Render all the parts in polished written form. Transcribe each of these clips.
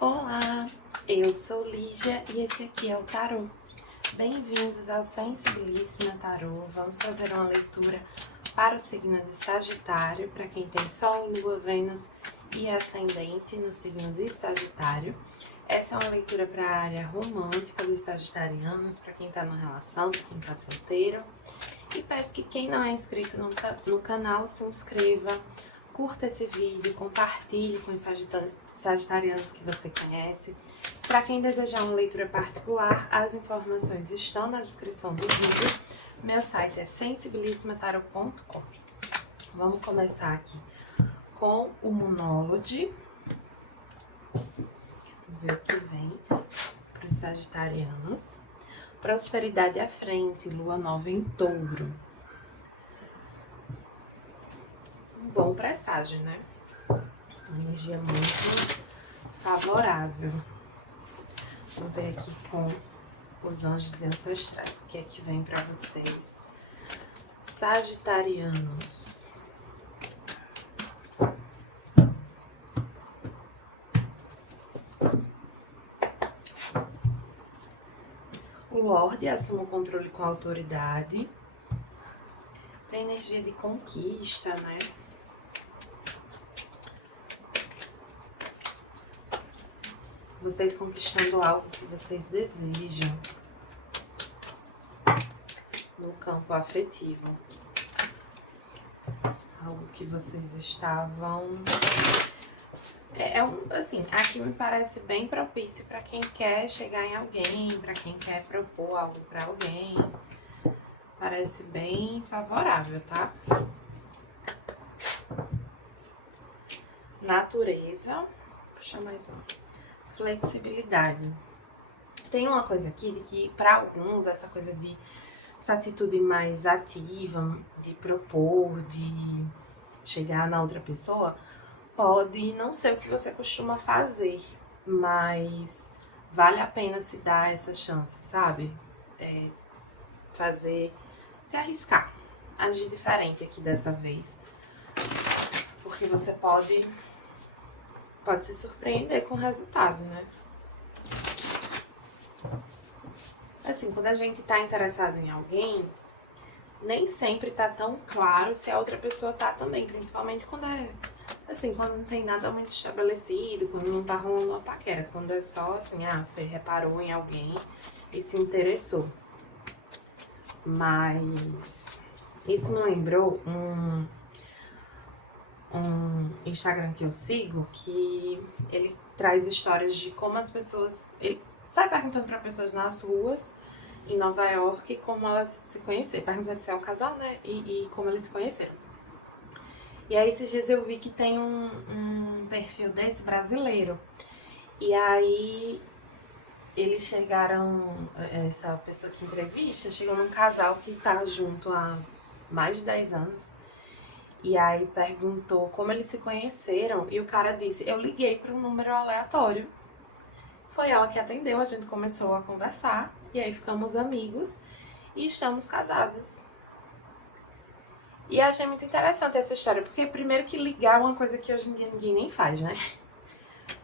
Olá, eu sou Lígia e esse aqui é o Tarô. Bem-vindos ao Sensibilíssima Tarô. Vamos fazer uma leitura para o signo de Sagitário, para quem tem Sol, Lua, Vênus e Ascendente no signo de Sagitário. Essa é uma leitura para a área romântica dos sagitarianos, para quem está na relação, para quem está solteiro. E peço que quem não é inscrito no canal se inscreva, curta esse vídeo, compartilhe com os sagitarianos que você conhece. Para quem desejar uma leitura particular, as informações estão na descrição do vídeo. Meu site é sensibilissimataroto.com. Vamos começar aqui com o Monólogo. Vamos ver o que vem para os sagitarianos. Prosperidade à frente, lua nova em touro. Um bom presságio, né? Uma energia muito favorável. Vamos ver aqui com os anjos e ancestrais. O que é que vem para vocês, sagitarianos? O Lorde assume o controle com autoridade. Tem energia de conquista, né? Vocês conquistando algo que vocês desejam no campo afetivo. Algo que vocês estavam... assim, aqui me parece bem propício para quem quer chegar em alguém, para quem quer propor algo para alguém. Parece bem favorável, tá? Natureza. Puxa mais um. Flexibilidade. Tem uma coisa aqui de que, para alguns, essa atitude mais ativa, de propor, de chegar na outra pessoa, pode não ser o que você costuma fazer, mas vale a pena se dar essa chance, sabe? Se arriscar, agir diferente aqui dessa vez, porque você pode se surpreender com o resultado, né? Assim, quando a gente tá interessado em alguém, nem sempre tá tão claro se a outra pessoa tá também, principalmente quando quando não tem nada muito estabelecido, quando não tá rolando uma paquera, quando é só assim, você reparou em alguém e se interessou. Mas isso me lembrou um Instagram que eu sigo, que ele traz histórias de como as pessoas... Ele sai perguntando para pessoas nas ruas em Nova York como elas se conheceram, perguntando se é um casal, né? E como eles se conheceram. E aí esses dias eu vi que tem um perfil desse brasileiro. E aí eles chegaram, essa pessoa que entrevista, chegou num casal que tá junto há mais de 10 anos. E aí perguntou como eles se conheceram e o cara disse, eu liguei para um número aleatório. Foi ela que atendeu, a gente começou a conversar e aí ficamos amigos e estamos casados. E eu achei muito interessante essa história, porque primeiro que ligar é uma coisa que hoje em dia ninguém nem faz, né?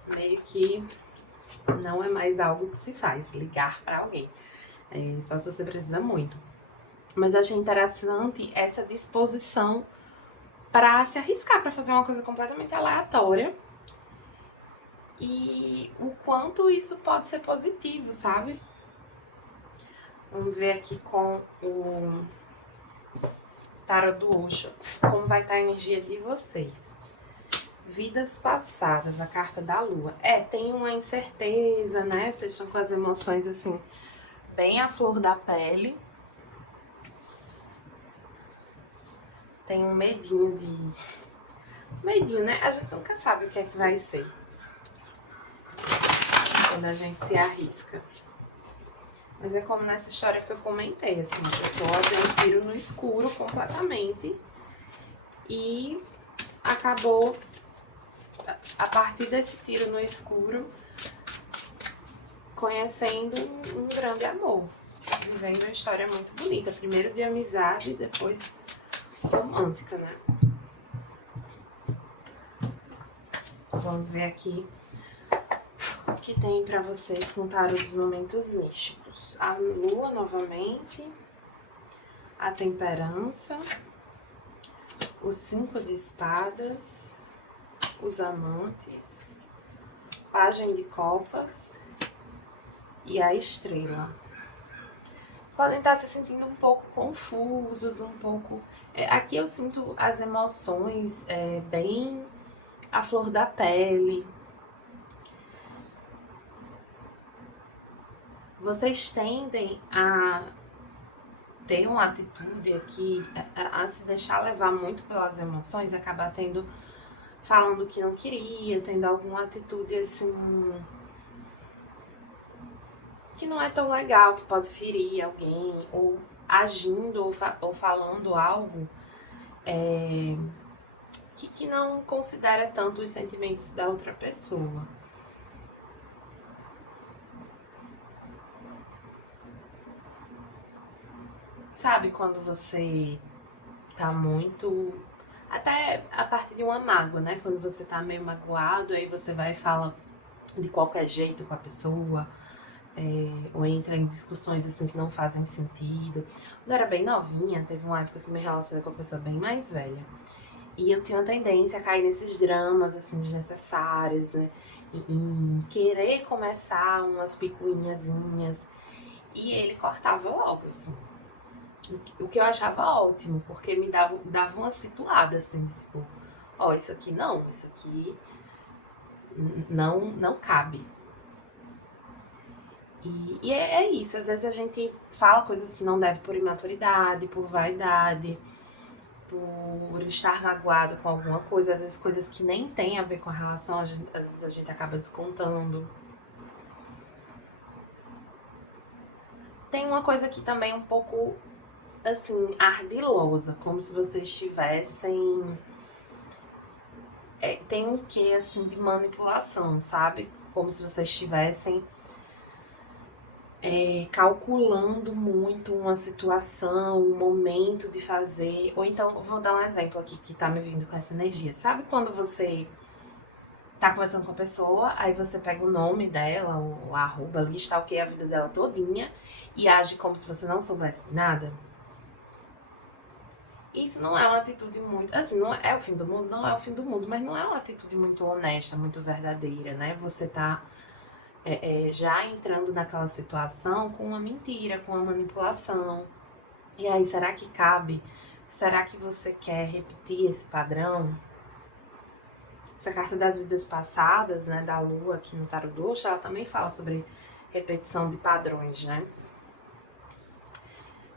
Meio que não é mais algo que se faz, ligar para alguém. Só se você precisa muito. Mas eu achei interessante essa disposição para se arriscar, para fazer uma coisa completamente aleatória. E o quanto isso pode ser positivo, sabe? Vamos ver aqui com o Tarot do Osho, como vai estar a energia de vocês. Vidas passadas, a carta da lua. Tem uma incerteza, né? Vocês estão com as emoções assim, bem à flor da pele. Tem um medinho Medinho, né? A gente nunca sabe o que é que vai ser quando a gente se arrisca. Mas é como nessa história que eu comentei, assim, a pessoa deu um tiro no escuro completamente e acabou, a partir desse tiro no escuro, conhecendo um grande amor, vivendo uma história muito bonita, primeiro de amizade e depois romântica, né? Vamos ver aqui que tem pra vocês com o tarô dos momentos místicos? A lua novamente, a temperança, o 5 de espadas, os amantes, pagem de copas e a estrela. Vocês podem estar se sentindo um pouco confusos, um pouco... aqui eu sinto as emoções bem à flor da pele. Vocês tendem a ter uma atitude aqui, a se deixar levar muito pelas emoções, acabar falando que não queria, tendo alguma atitude assim que não é tão legal, que pode ferir alguém, ou agindo ou falando algo que não considera tanto os sentimentos da outra pessoa. Sabe quando você tá muito... Até a partir de uma mágoa, né? Quando você tá meio magoado, aí você vai e fala de qualquer jeito com a pessoa, ou entra em discussões assim que não fazem sentido. Quando eu era bem novinha, teve uma época que me relacionei com uma pessoa bem mais velha. E eu tinha uma tendência a cair nesses dramas, assim, desnecessários, né? Em querer começar umas picuinhazinhas. E ele cortava logo, assim. O que eu achava ótimo, porque me dava uma situada, assim, tipo, ó, isso aqui não cabe. E é isso, às vezes a gente fala coisas que não deve por imaturidade, por vaidade, por estar magoado com alguma coisa, às vezes coisas que nem tem a ver com a relação, às vezes a gente acaba descontando. Tem uma coisa aqui também um pouco, assim, ardilosa, como se vocês estivessem... tem um quê, assim, de manipulação, sabe? Como se vocês estivessem calculando muito uma situação, um momento de fazer. Ou então, vou dar um exemplo aqui que tá me vindo com essa energia. Sabe quando você tá conversando com a pessoa, aí você pega o nome dela, o arroba ali, stalkeia a vida dela todinha e age como se você não soubesse nada? Isso não é uma atitude muito... Assim, não é o fim do mundo? Não é o fim do mundo, mas não é uma atitude muito honesta, muito verdadeira, né? Você tá já entrando naquela situação com uma mentira, com uma manipulação. E aí, será que cabe? Será que você quer repetir esse padrão? Essa carta das vidas passadas, né, da lua aqui no tarot do Osho, ela também fala sobre repetição de padrões, né?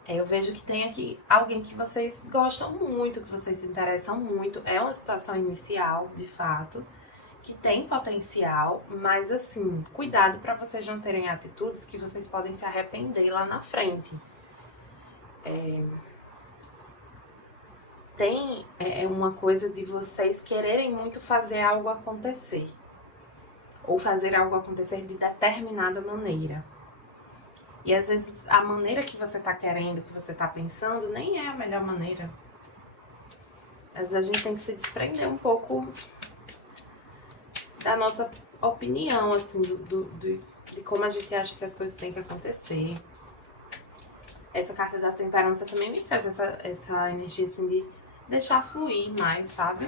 Eu vejo que tem aqui alguém que vocês gostam muito, que vocês se interessam muito. É uma situação inicial, de fato, que tem potencial, mas assim, cuidado para vocês não terem atitudes que vocês podem se arrepender lá na frente. Tem uma coisa de vocês quererem muito fazer algo acontecer. Ou fazer algo acontecer de determinada maneira. E às vezes a maneira que você tá querendo, que você tá pensando, nem é a melhor maneira. Às vezes a gente tem que se desprender um pouco da nossa opinião, assim, de como a gente acha que as coisas têm que acontecer. Essa carta da temperança também me traz essa energia, assim, de deixar fluir mais, sabe?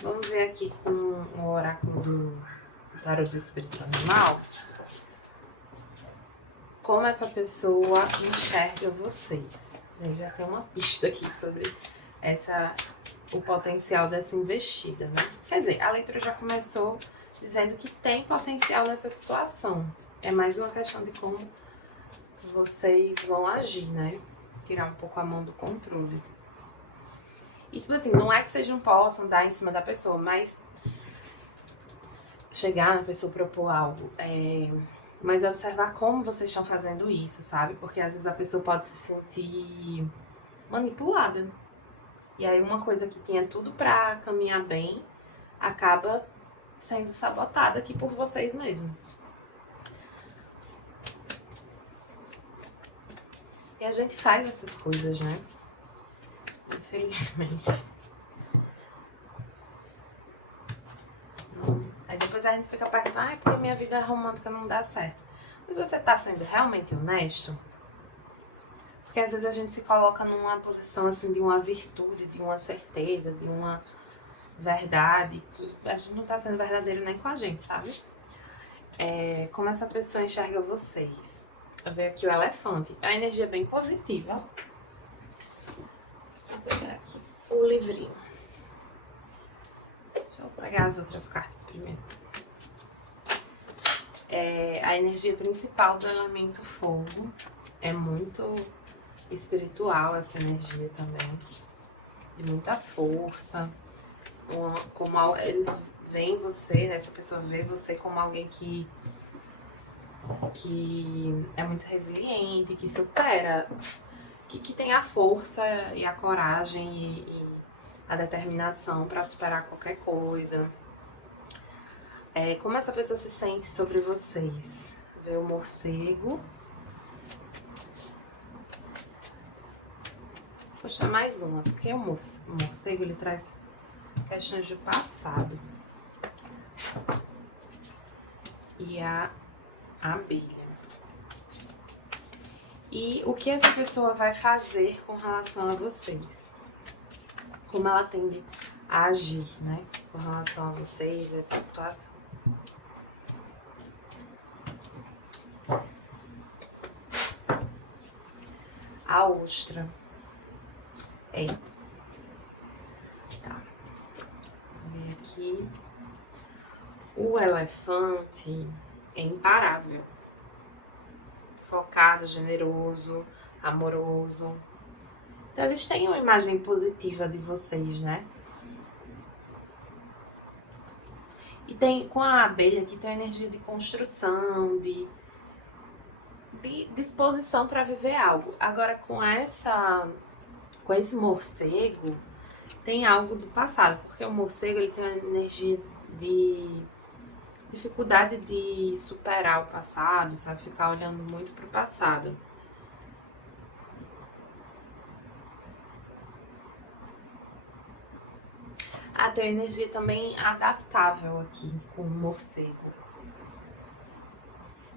Vamos ver aqui com o oráculo do tarô do espírito animal como essa pessoa enxerga vocês. Já tem uma pista aqui sobre o potencial dessa investida, né? Quer dizer, a leitura já começou dizendo que tem potencial nessa situação. É mais uma questão de como vocês vão agir, né? Tirar um pouco a mão do controle. E, tipo assim, não é que vocês não possam dar em cima da pessoa, mas chegar na pessoa, propor algo, mas observar como vocês estão fazendo isso, sabe? Porque às vezes a pessoa pode se sentir manipulada. E aí uma coisa que tinha tudo pra caminhar bem, acaba sendo sabotada aqui por vocês mesmos. E a gente faz essas coisas, né? Infelizmente. gente fica perguntando, ah, é porque minha vida romântica não dá certo. Mas você tá sendo realmente honesto? Porque às vezes a gente se coloca numa posição assim de uma virtude, de uma certeza, de uma verdade, que a gente não tá sendo verdadeiro nem com a gente, sabe? Como essa pessoa enxerga vocês. Eu vejo aqui o elefante. A energia é bem positiva. Vou pegar aqui o livrinho. Deixa eu pegar as outras cartas primeiro. A energia principal do elemento fogo é muito espiritual, essa energia também. De muita força. Como eles veem você, né? Essa pessoa vê você como alguém que é muito resiliente, que supera, que tem a força e a coragem e a determinação para superar qualquer coisa. Como essa pessoa se sente sobre vocês? Vê o morcego. Vou puxar mais uma, porque o morcego ele traz questões do passado. E a abelha. E o que essa pessoa vai fazer com relação a vocês? Como ela tende a agir, né? Com relação a vocês, essa situação. A ostra. Tá. Vou ver aqui. O elefante é imparável. Focado, generoso, amoroso. Então, eles têm uma imagem positiva de vocês, né? E tem, com a abelha aqui, tem a energia de construção, de disposição para viver algo. Agora, com esse morcego, tem algo do passado. Porque o morcego, ele tem uma energia de dificuldade de superar o passado, sabe? Ficar olhando muito pro passado. Tem energia também adaptável aqui com o morcego.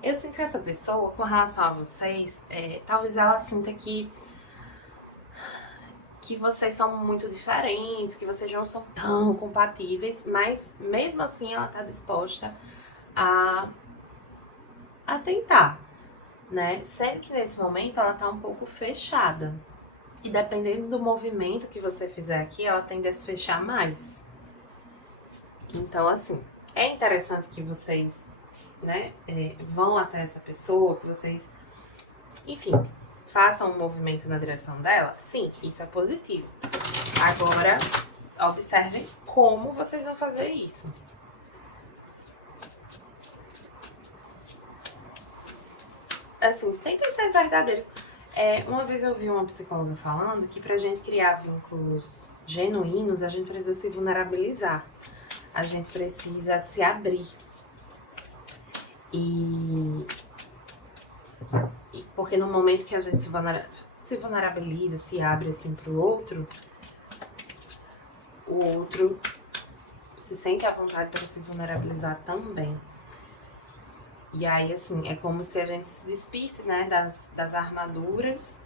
Eu sinto que essa pessoa, com relação a vocês, talvez ela sinta que vocês são muito diferentes, que vocês não são tão compatíveis, mas mesmo assim ela tá disposta a tentar, né? Sendo que nesse momento ela tá um pouco fechada. E dependendo do movimento que você fizer aqui, ela tende a se fechar mais. Então, assim, é interessante que vocês, né, vão até essa pessoa, que vocês, enfim, façam um movimento na direção dela. Sim, isso é positivo. Agora, observem como vocês vão fazer isso. Assim, tentem ser verdadeiros. Uma vez eu vi uma psicóloga falando que pra gente criar vínculos genuínos, a gente precisa se vulnerabilizar. A gente precisa se abrir. Porque no momento que a gente se vulnerabiliza, se abre assim pro outro, o outro se sente à vontade para se vulnerabilizar também. E aí, assim, é como se a gente se despisse, né, das armaduras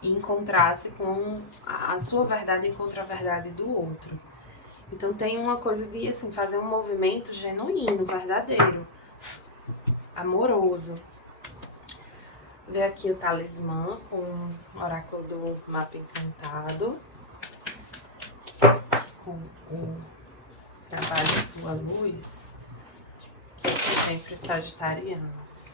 e encontrasse com a sua verdade contra a verdade do outro. Então tem uma coisa de, assim, fazer um movimento genuíno, verdadeiro, amoroso. Ver aqui o talismã com o oráculo do mapa encantado, com o trabalho Sua Luz, que é sempre os sagitarianos.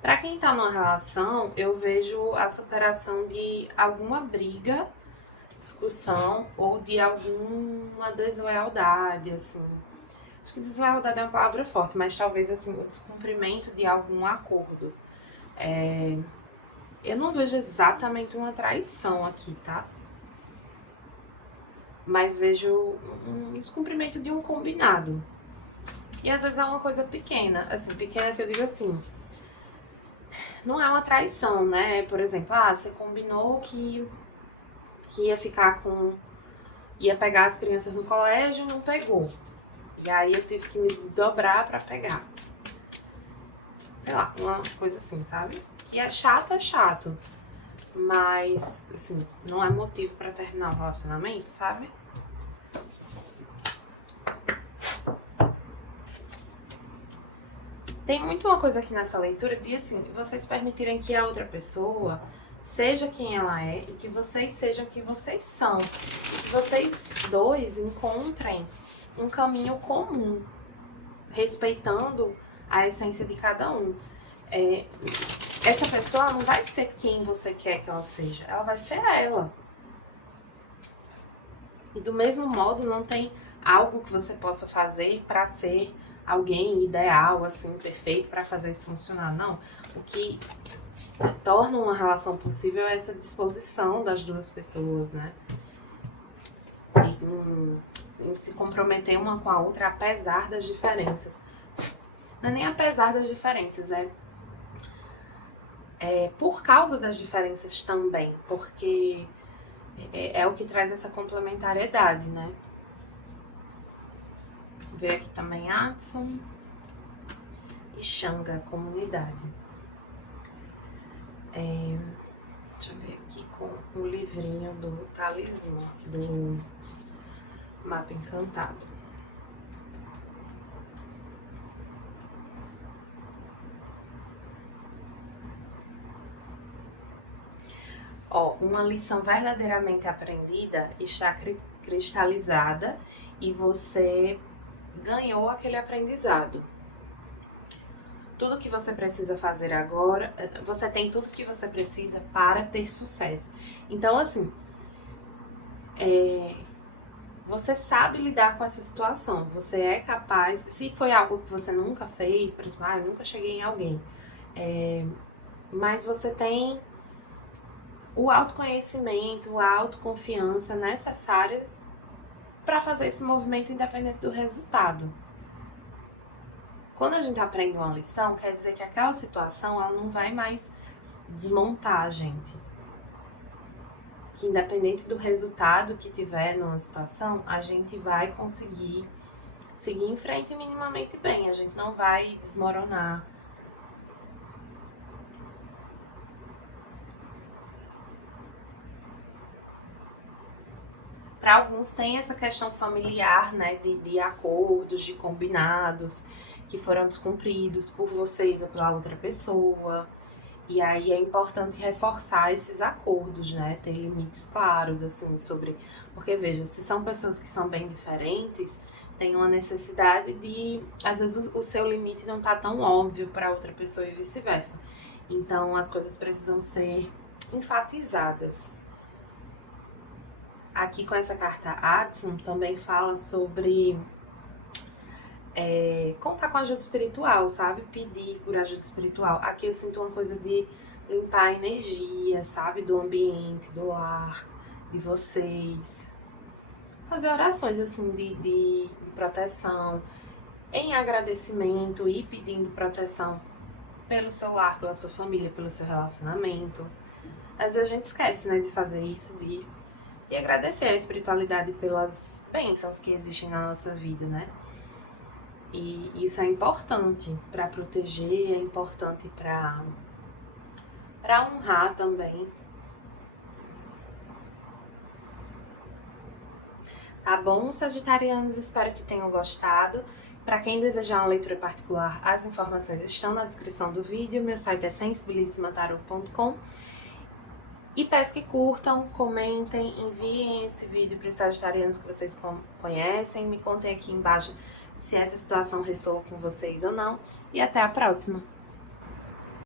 Para quem tá numa relação, eu vejo a superação de alguma briga, discussão ou de alguma deslealdade, assim. Acho que deslealdade é uma palavra forte, mas talvez, assim, o descumprimento de algum acordo. Eu não vejo exatamente uma traição aqui, tá? Mas vejo um descumprimento de um combinado. E às vezes é uma coisa pequena, assim, pequena que eu digo assim, não é uma traição, né? Por exemplo, você combinou que ia ficar com... ia pegar as crianças no colégio e não pegou. E aí eu tive que me desdobrar pra pegar. Sei lá, uma coisa assim, sabe? E é chato. Mas, assim, não é motivo pra terminar o relacionamento, sabe? Tem muito uma coisa aqui nessa leitura de, assim, vocês permitirem que a outra pessoa seja quem ela é e que vocês sejam quem vocês são. E que vocês dois encontrem um caminho comum, respeitando a essência de cada um. Essa pessoa não vai ser quem você quer que ela seja, ela vai ser ela. E do mesmo modo, não tem algo que você possa fazer para ser alguém ideal, assim, perfeito, para fazer isso funcionar. Não. O que torna uma relação possível é essa disposição das duas pessoas, né? Em se comprometer uma com a outra, apesar das diferenças. Não é nem apesar das diferenças, é por causa das diferenças também, porque é o que traz essa complementariedade, né? Ver aqui também Atsun e Xanga, comunidade. Deixa eu ver aqui com o livrinho do Talismã, do Mapa Encantado. Uma lição verdadeiramente aprendida está cristalizada e você ganhou aquele aprendizado. Tudo que você precisa fazer agora, você tem tudo que você precisa para ter sucesso. Então, assim, você sabe lidar com essa situação, você é capaz, se foi algo que você nunca fez, por exemplo, eu nunca cheguei em alguém, mas você tem o autoconhecimento, a autoconfiança necessárias para fazer esse movimento independente do resultado. Quando a gente aprende uma lição, quer dizer que aquela situação ela não vai mais desmontar a gente. Que independente do resultado que tiver numa situação, a gente vai conseguir seguir em frente minimamente bem. A gente não vai desmoronar. Para alguns tem essa questão familiar, né, de acordos, de combinados que foram descumpridos por vocês ou pela outra pessoa. E aí é importante reforçar esses acordos, né, ter limites claros, assim, sobre... Porque, veja, se são pessoas que são bem diferentes, tem uma necessidade de... Às vezes o seu limite não tá tão óbvio para outra pessoa e vice-versa. Então as coisas precisam ser enfatizadas. Aqui com essa carta Atsun também fala sobre contar com ajuda espiritual, sabe? Pedir por ajuda espiritual. Aqui eu sinto uma coisa de limpar a energia, sabe? Do ambiente, do lar, de vocês. Fazer orações assim de proteção, em agradecimento e pedindo proteção pelo seu lar, pela sua família, pelo seu relacionamento. Às vezes a gente esquece, né, de fazer isso, de agradecer a espiritualidade pelas bênçãos que existem na nossa vida, né? E isso é importante para proteger, é importante para honrar também. Tá bom, sagitarianos? Espero que tenham gostado. Para quem desejar uma leitura particular, as informações estão na descrição do vídeo. Meu site é sensibilissimatarot.com. E peço que curtam, comentem, enviem esse vídeo para os sagitarianos que vocês conhecem. Me contem aqui embaixo se essa situação ressoa com vocês ou não. E até a próxima!